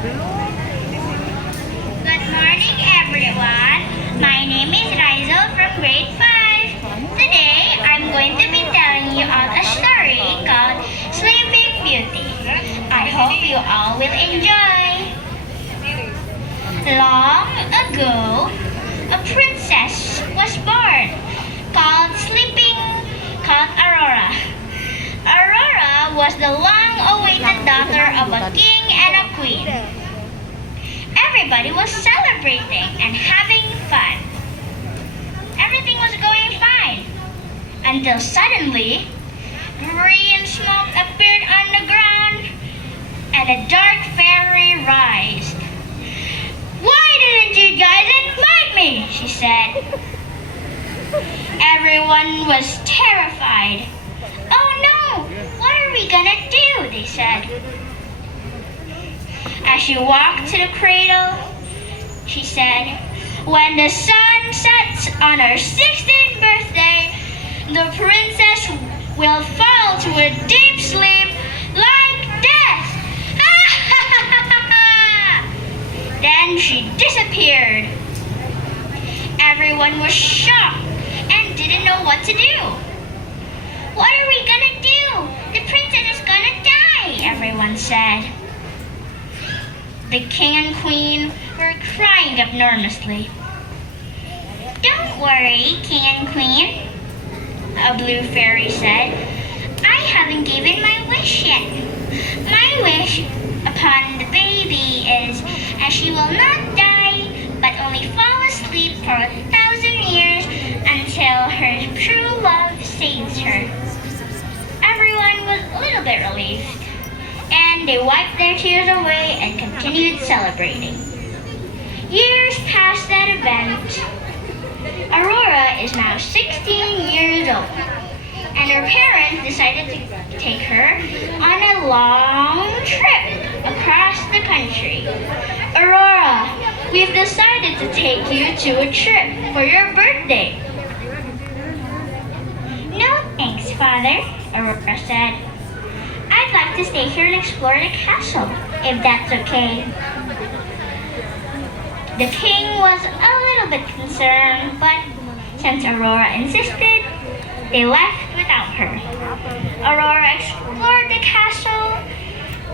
Good morning, everyone. My name is Raizel from grade 5. Today, I'm going to be telling you all a story called Sleeping Beauty. I hope you all will enjoy. Long ago, a princess was born called Aurora. Aurora was the long-awaited daughter of a king and a queen. Everybody was celebrating and having fun. Everything was going fine until suddenly green smoke appeared on the ground and a dark fairy rised. "Why didn't you guys invite me?" she said. Everyone was terrified. "Oh no, what are we gonna do?" they said. As she walked to the cradle, she said, "When the sun sets on her 16th birthday, the princess will fall to a deep sleep like death." Then she disappeared. Everyone was shocked and didn't know what to do. "What are we gonna do? The princess is gonna die," everyone said. The king and queen were crying enormously. "Don't worry, king and queen," a blue fairy said. "I haven't given my wish yet. My wish upon the baby is that she will not die, but only fall asleep for 1,000 years until her true love saves her." Everyone was a little bit relieved, and they wiped their tears away and continued celebrating. Years past that event, Aurora is now 16 years old, and her parents decided to take her on a long trip across the country. "Aurora, we've decided to take you to a trip for your birthday." "No thanks, Father," Aurora said. "I'd like to stay here and explore the castle, if that's okay." The king was a little bit concerned, but since Aurora insisted, they left without her. Aurora explored the castle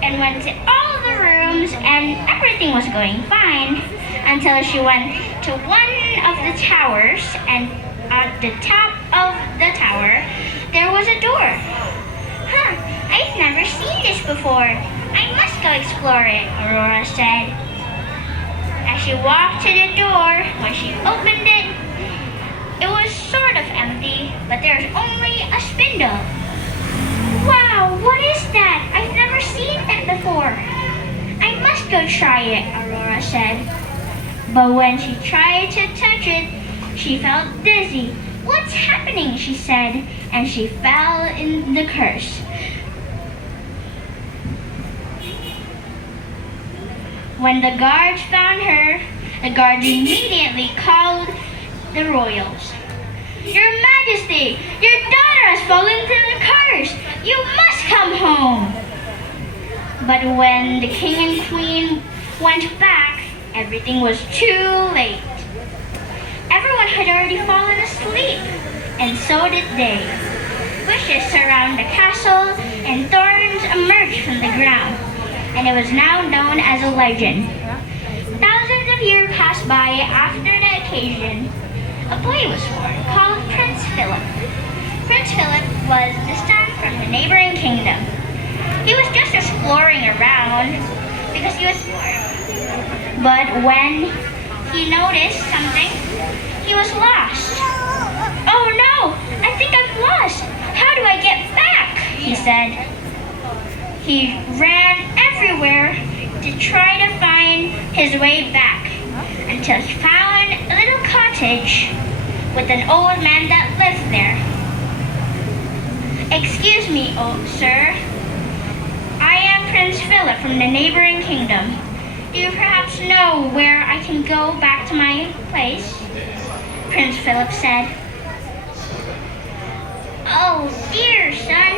and went to all the rooms, and everything was going fine until she went to one of the towers, and at the top of the tower there was a door. "I've never seen this before. I must go explore it," Aurora said. As she walked to the door, when she opened it, it was sort of empty, but there was only a spindle. "Wow, what is that? I've never seen that before. I must go try it," Aurora said. But when she tried to touch it, she felt dizzy. "What's happening?" she said, and she fell in the curse. When the guards found her, the guards immediately called the royals. "Your Majesty, your daughter has fallen into the curse. You must come home." But when the king and queen went back, everything was too late. Everyone had already fallen asleep, and so did they. Bushes surround the castle, and thorns emerged from the ground, and it was now known as a legend. Thousands of years passed by after the occasion. A boy was born called Prince Philip. Prince Philip was the son from the neighboring kingdom. He was just exploring around because he was bored. But when he noticed something, he was lost. "Oh no, I think I'm lost. How do I get back?" he said. He ran everywhere to try to find his way back until he found a little cottage with an old man that lived there. "Excuse me, oh sir. I am Prince Philip from the neighboring kingdom. Do you perhaps know where I can go back to my place?" Prince Philip said. "Oh dear son,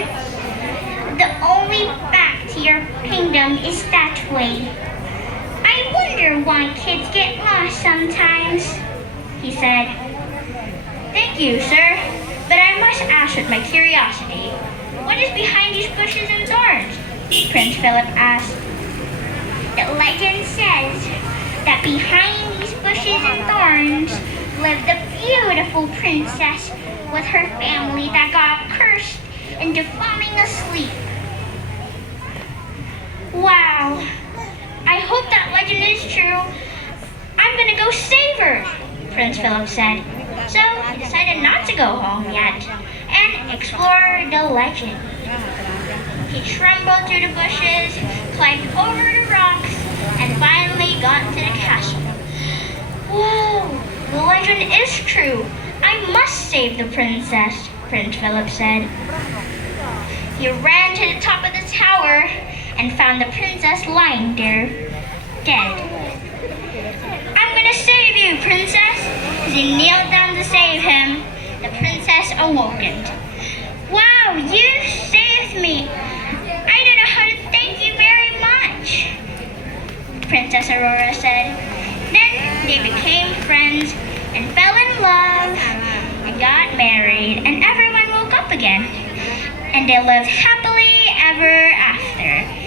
the only back to your kingdom is that way. wonder why kids get lost sometimes, he said. Thank you, sir, but I must ask with my curiosity. What is behind these bushes and thorns? Prince Philip asked. The legend says that behind these bushes and thorns lived a beautiful princess with her family that got cursed into falling asleep. Wow, I hope that legend is true. I'm gonna go save her, Prince Philip said. So he decided not to go home yet and explore the legend. He trembled through the bushes, climbed over the rocks, and finally got to the castle. Whoa, the legend is true. I must save the princess, Prince Philip said. He ran to the top of the tower and found the princess lying there, dead. I'm gonna save you, princess! As he kneeled down to save him, the princess awoken. Wow, you saved me! I don't know how to thank you very much, Princess Aurora said. Then they became friends and fell in love and got married, and everyone woke up again. And they lived happily ever after.